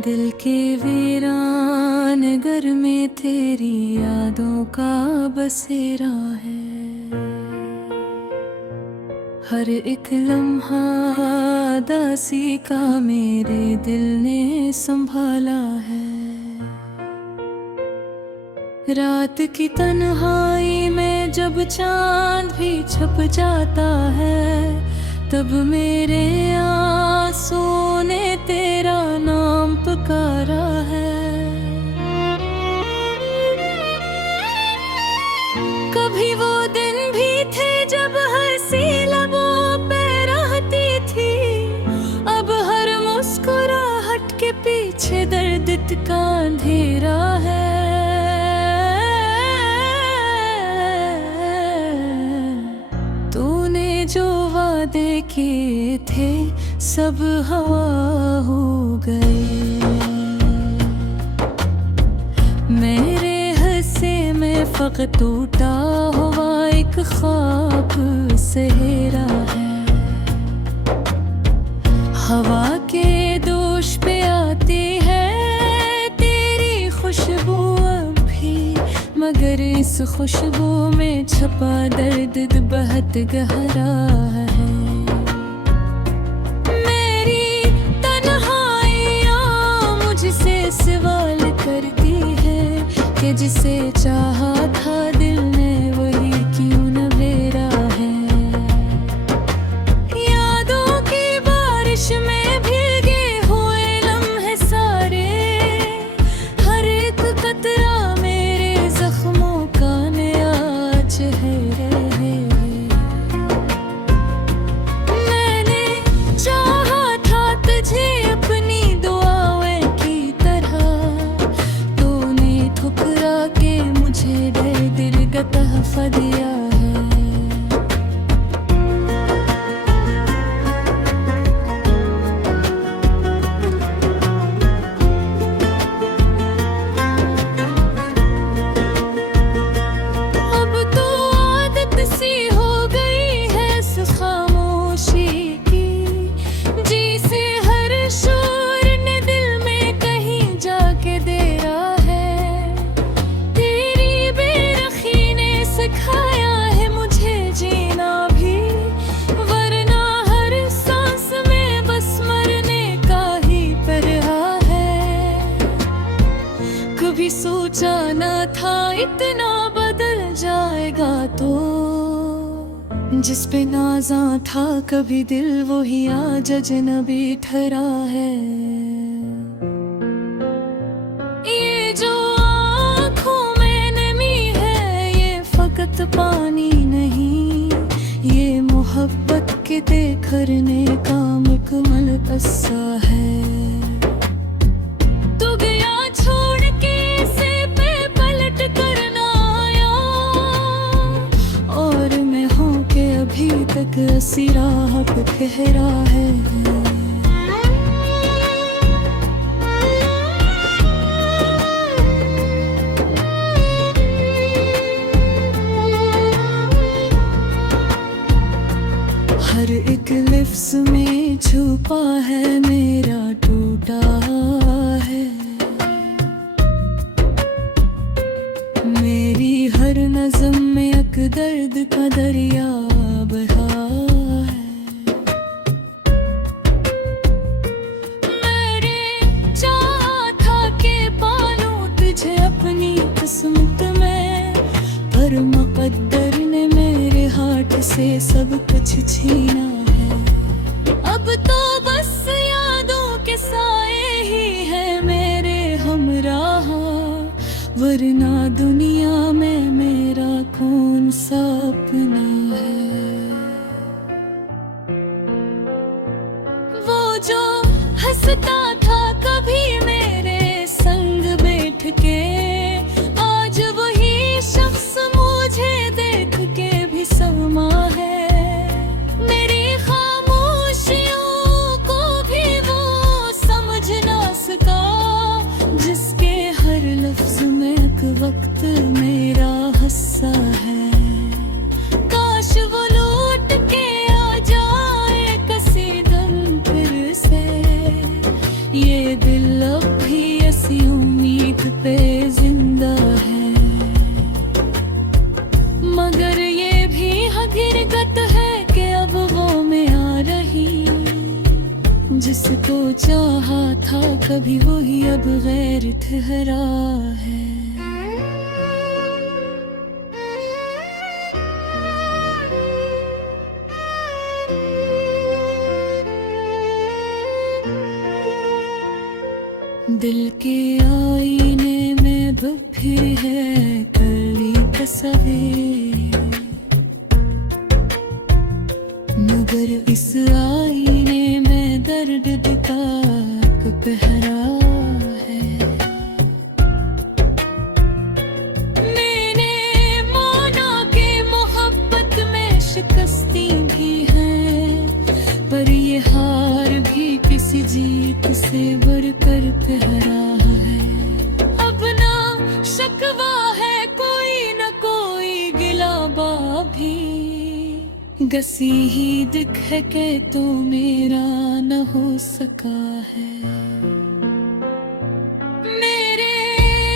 दिल के वीरान घर में तेरी यादों का बसेरा है। हर एक लम्हा दासी का मेरे दिल ने संभाला है। रात की तन्हाई में जब चांद भी छप जाता है, तब मेरे आंसू ने तेरा नाम पुकारा है। कभी वो दिन भी थे जब हंसी लबों पे रहती थी, अब हर मुस्कुराहट के पीछे दर्द का अंधेरा है। जो वादे किए थे सब हवा हो गए। मेरे हंसे में फकत टूटा हुआ एक ख्वाब सहेरा है। हवा के दोष पे आती है तेरी खुशबू अभी, मगर इस खुशबू में छपा दर्द बहुत गहरा है। मेरी तन्हाइयाँ मुझसे सवाल करती है कि जिसे चाहा था दिल ने वही क्यों न मेरा है। यादों की बारिश में भीगे हुए लम्हे सारे, हर एक कतरा तहफ़ा दिया है। अब तो आदत सी हो गई है इस खामोशी की, जिसे हर शोर ने दिल में कहीं जाके देरा है। सिखाया है मुझे जीना भी, वरना हर सांस में बस मरने का ही परहा है। कभी सोचा न था इतना बदल जाएगा, तो जिस पे नाज़ा था कभी दिल वही आज अजनबी ठहरा है। ये जो पानी नहीं, ये मोहब्बत के देखने का मुकम्मल किस्सा है। तू गया छोड़ के से पे पलट कर ना आया, और मैं हूँ के अभी तक ऐसी राह पे ठहरा है। हर एक लिफ्ज़ में छुपा है मेरा टूटा है। मेरी हर नज़्म में एक दर्द का दरिया बहा है। मेरे चाहा था कि पालूं तुझे अपनी किस्मत में, पर मुक़द्दर ने मेरे हाथ से सब कुछ छीना है। अब तो बस यादों के साए ही है मेरे हमराह, वरना दुनिया में मेरा कौन सा अपना है। वो जो हंसता था कभी मेरे संग बैठ के, आज वही शख्स मुझे देख के भी शर्मा है। मेरी खामोशियों को भी वो समझ ना सका, जिसके हर लफ्ज में एक वक्त मेरा हिस्सा है। काश वो लौट के आ जाए किसी दिन फिर से, ये दिल अब इसी उम्मीद पे जिंदा है। मगर ये भी हकीकत है कि अब वो मैं आ रही, जिसको चाहा था कभी वही अब गैर ठहरा है। दिल के आईने में फिर है कली तस्वीर, मगर इस आईने में दर्द का पहरा है। मैंने माना कि मोहब्बत में शिकस्ती भी है, पर ये हार भी किसी जीत से बढ़कर पहरा है। अब ना शकवा है कोई न कोई गिलाबा भी, गसी ही दिख है कि तो मेरा न हो सका है। मेरे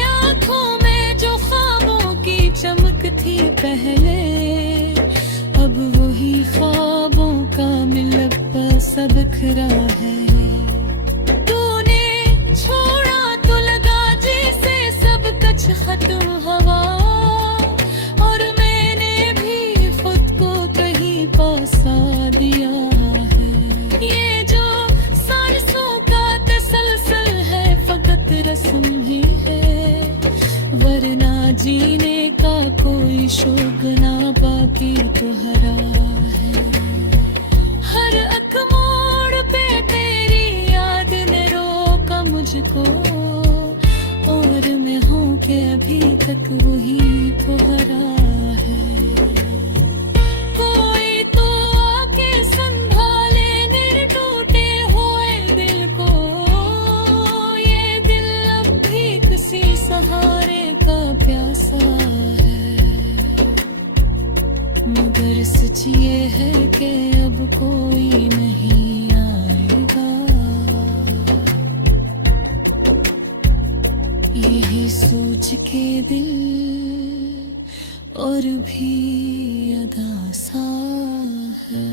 आँखों में जो ख्वाबों की चमक थी पहले, अब वही ख्वाबों का मिलब्बा सा बिखरा है। खत्म हवा, और मैंने भी खुद को कहीं पासा दिया है। ये जो सांसों का तसलसल है फकत रस्म ही है, वरना जीने का कोई शौक ना बाकी तो हरा है। हर एक मोड़ पे तेरी याद ने रोका मुझको, और मैं हूँ कि अभी तक वही तो हरा है। कोई तो आके संभाले मेरे टूटे हुए दिल को, ये दिल अब भी किसी सहारे का प्यासा है। मगर सच ये है कि अब कोई नहीं आएगा, यही सोच के दिल और भी अदा सा है।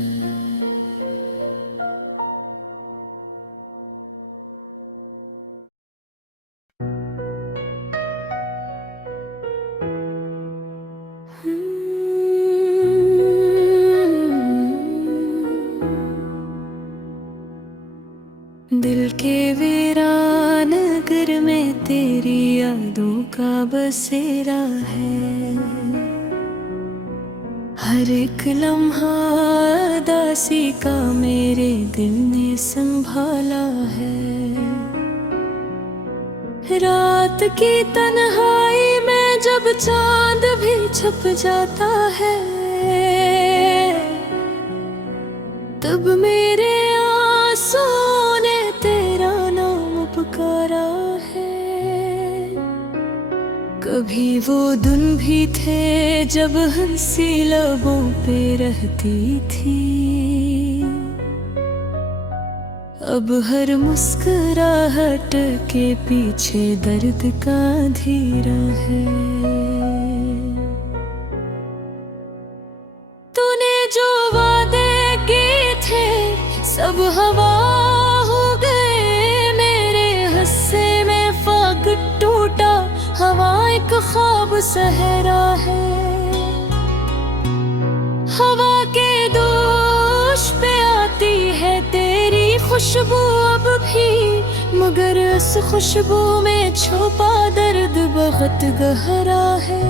दिल के वीरान नगर में तेरी यादों का बसेरा है। हर एक लम्हा उदासी का मेरे दिल ने संभाला है। रात की तन्हाई में जब चांद भी छुप जाता है, तब मेरे आंसुओं ने तेरा नाम पुकारा है। कभी वो दिन भी थे जब हंसी लबों पे रहती थी, अब हर मुस्कुराहट के पीछे दर्द का अंधेरा है। तूने जो वादे किए थे सब हवा हो गए, मेरे हिस्से में फाग टूटा, हवा एक ख्वाब सहरा है। हवा के दोष पे आती है तेरी खुशबू अब भी, मगर उस खुशबू में छुपा दर्द बहुत गहरा है।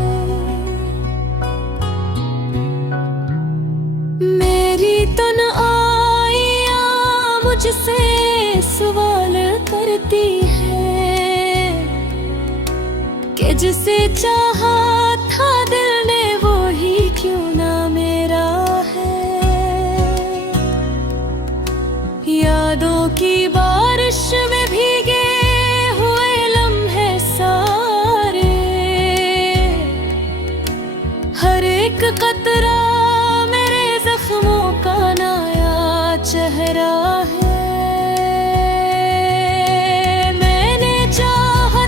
मेरी तन्हाइयाँ मुझसे सवाल करती है कि जिसे चाहा था दिल ने वो ही क्यों ना मेरा है। यादों की बारिश में भीगे हुए लम्हे सारे, हर एक कतरा मेरे जख्मों का नया चेहरा है। मैंने चाहा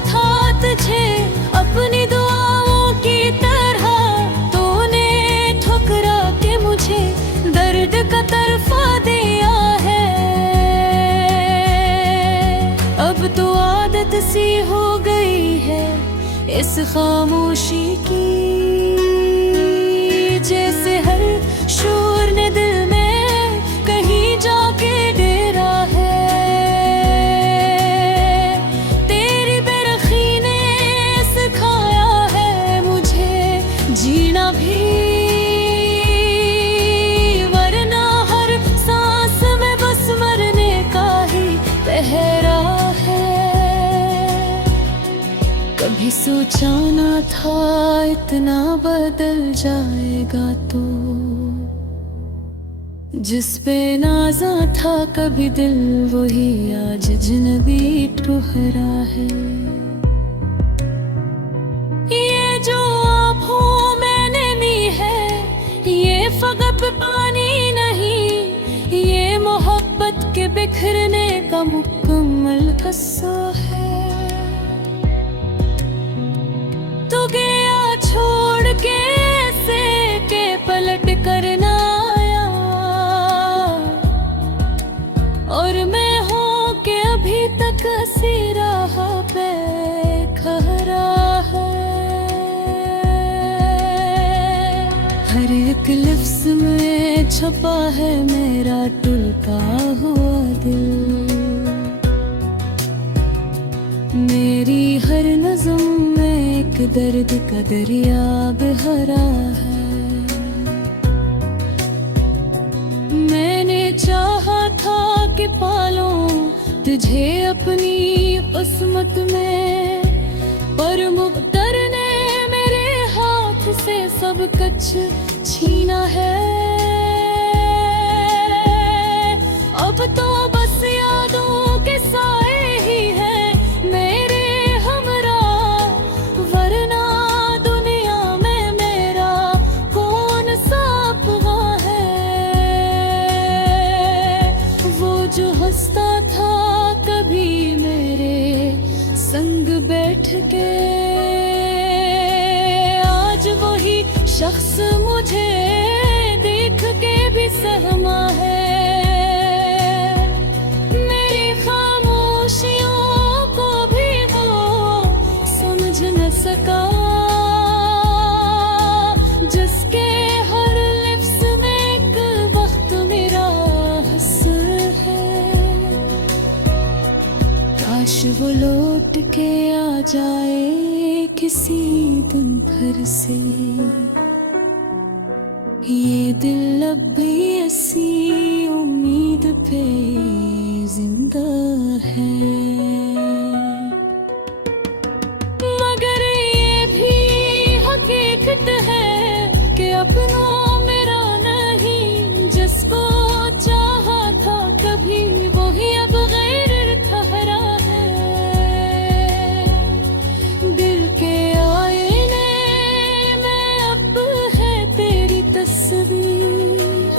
सी हो गई है इस खामोशी की, जैसे हर शोर ने दिल में कहीं जाके डेरा है। तेरी बेरखी ने सिखाया है मुझे जीना भी, वरना हर सांस में बस मरने का ही पहरा है। कभी सोचा ना था इतना बदल जाएगा तो, जिस पे नाज़ा था कभी दिल वही आज अजनबी ठुहरा है। ये जो आँखों मैंने ली है ये फकत पानी नहीं, ये मोहब्बत के बिखरने का मुकम्मल किस्सा है। तू गया छोड़ के ऐसे के पलट कर ना आया, और मैं हूँ कि अभी तक हंसी राह पे खड़ा है। हर एक लफ्ज़ में छपा है मेरा टूटा हुआ दिल, मेरी हर नज़्म में एक दर्द का दरिया बहरा है। मैंने चाहा था कि पालूं तुझे अपनी किस्मत में, पर मुक़द्दर ने मेरे हाथ से सब कुछ छीना है। अब तो बस यादों के साए ही हैं मेरे हमरा, वरना दुनिया में मेरा कौन सा अपना है। वो जो हंसता था कभी मेरे संग बैठ के, आज वही शख्स मुझे देख के भी सहमा है। मेरी खामोशियों को भी वो समझ न सका, जिसके हर लिफ्ज़ में एक वक्त मेरा हस्र है। काश वो लौट के आ जाए किसी दिन फिर से, ये दिल अब भी ऐसी उम्मीद पे जिंदा है। मगर ये भी हकीकत है कि अपनों मेरा नहीं, जिसको चाहा था कभी वही अब गैर ठहरा है। दिल के आईने में अब है तेरी तस्वीर,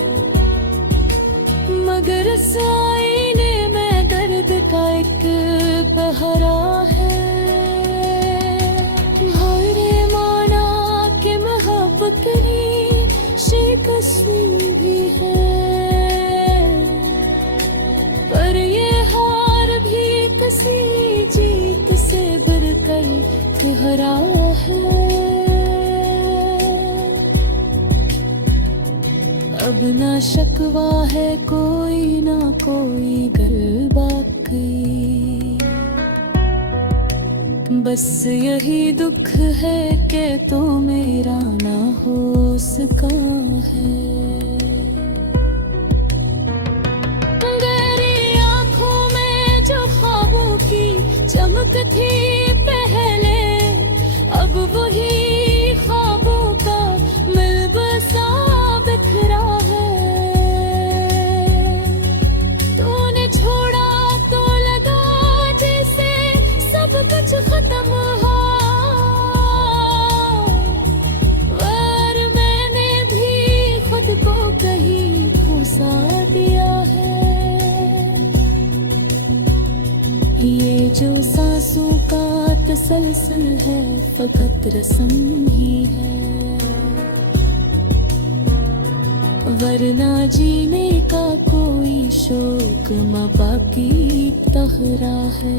मगर इस आईने में दर्द का एक पहरा है। हरे माना के मोहब्बत की शिकस्त भी है, पर ये हार भी किसी जीत से बढ़कर हरा है। अब ना शकवा है कोई ना कोई गल बाकी, बस यही दुख है कि तू मेरा ना हो सका है। गहरी आँखों में जो ख्वाबों की चमक थी पहले, अब वही ख्वाबों का मिलबसा बिखरा है। तूने छोड़ा तो लगा जैसे सब कुछ खत्म हो, और मैंने भी खुद को कहीं फंसा दिया है। ये जो सांसों का तसलसल है फकत रस्म ही है, वरना जीने का कोई शौक म बाकी तहरा है।